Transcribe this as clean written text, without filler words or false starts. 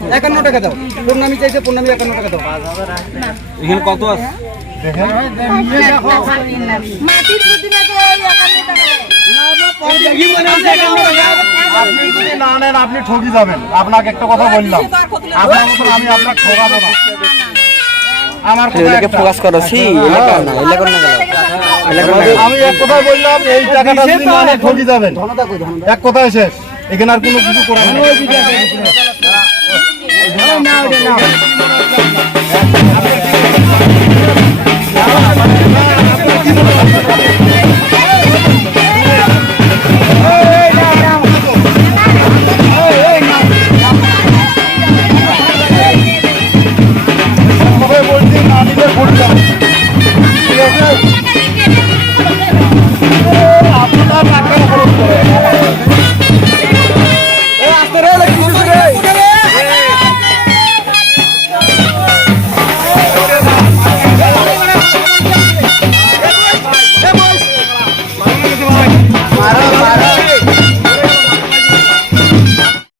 51 টাকা দাও। পূর্ণামী চাইছে, পূর্ণামী 51 টাকা দাও। এখানে কত আছে? মাটির প্রতিমা তো ওই 51 টাকা দেয়। আপনি যদি না নেন আপনি ঠকি যাবেন। আপনাকে একটা কথা বললাম, আপনার মতন আমি আপনাকে ঠকাবো না। আমার কথা এলাকে একটা। ফোকাস করো সি এলাকা না এলাকা না গেল এলাকা না আমি এক কথা বললাম, এই টাকাটা যদি না নেন ঠকি যাবেন। এক কথায় শেষ, এখানে আর কোনো কিছু করার নেই।